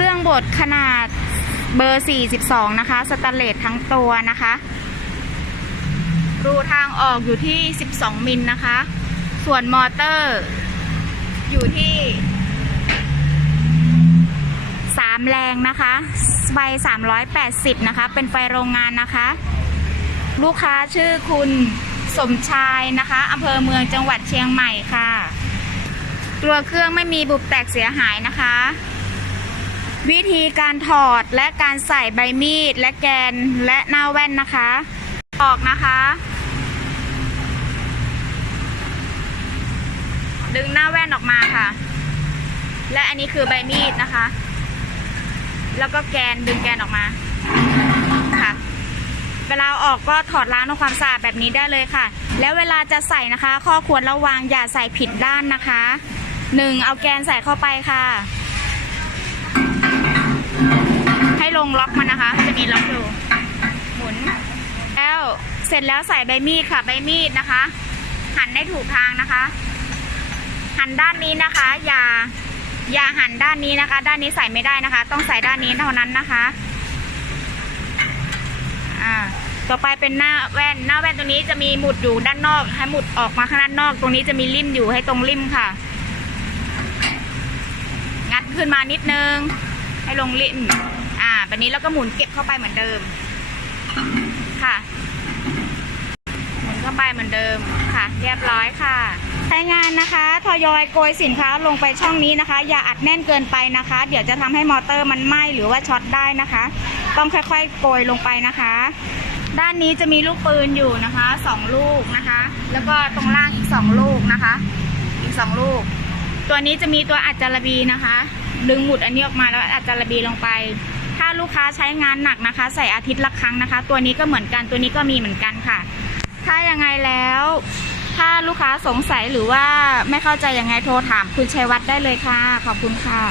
ครื่องบดขนาดเบอร์ 42 นะคะ สแตนเลสทั้งตัวนะคะ รูทางออกอยู่ที่ 12 มิลนะคะ ส่วนมอเตอร์ อยู่ที่ 3 แรงนะคะไฟ380 นะคะ เป็นไฟโรงงานนะคะ ลูกค้าชื่อคุณสมชายนะคะอำเภอเมืองจังหวัดเชียงใหม่ค่ะ ตัวเครื่องไม่มีบุบแตกเสียหายนะคะ วิธีการถอดและการใส่ใบมีดและแกนและหน้าแว่นนะคะ ออกนะคะ ดึงหน้าแว่นออกมาค่ะ และอันนี้คือใบมีดนะคะ แล้วก็แกนดึงแกนออกมาค่ะ เวลาอออกก็ถอดล้างทำความสะอาดแบบนี้ได้เลยค่ะ แล้วเวลาจะใส่นะคะ ข้อควรระวังอย่าใส่ผิดด้านนะคะหนึ่งเอาแกนใส่เข้าไปค่ะ ลงล็อกมันนะคะ จะมีล็อกอยู่หมุน แล้วเสร็จแล้วใส่ใบมีดค่ะ ใบมีดนะคะ หันให้ถูกทางนะคะ หันด้านนี้นะคะ อย่าอย่าหันด้านนี้นะคะ ด้านนี้ใส่ไม่ได้นะคะ ต้องใส่ด้านนี้เท่านั้นนะคะ อ่า ต่อไปเป็นหน้าแว่น หน้าแว่นตรงนี้จะมีหมุดอยู่ด้านนอก ให้หมุดออกมาข้างด้านนอก ตรงนี้จะมีริมอยู่ให้ตรงริมค่ะ งัดขึ้นมานิดนึง ให้ลงริม อ่าแบบนี้แล้วก็หมุนเก็บเข้าไปเหมือนเดิม ค่ะ หมุนเข้าไปเหมือนเดิมค่ะ เรียบร้อยค่ะ ใช้งานนะคะทยอยโกยสินค้าลงไปช่องนี้นะคะ อย่าอัดแน่นเกินไปนะคะ เดี๋ยวจะทำให้มอเตอร์มันไหม้หรือว่าช็อตได้นะคะ ต้องค่อยๆโกยลงไปนะคะ ด้านนี้จะมีลูกปืนอยู่นะคะสองลูกนะคะ แล้วก็ตรงล่างอีกสองลูกนะคะ อีกสองลูก ตัวนี้จะมีตัวอัดจารบีนะคะ ดึงหมุดอันนี้ออกมาแล้วอัดจารบีลงไป ลูกค้าใช้งานหนักนะคะ ใส่อาทิตย์ละครั้งนะคะ ตัวนี้ก็เหมือนกันตัวนี้ก็มีเหมือนกันค่ะ ถ้ายังไงแล้ว ถ้าลูกค้าสงสัยหรือว่าไม่เข้าใจยังไงโทรถามคุณชัยวัฒน์ได้เลยค่ะ ขอบคุณค่ะ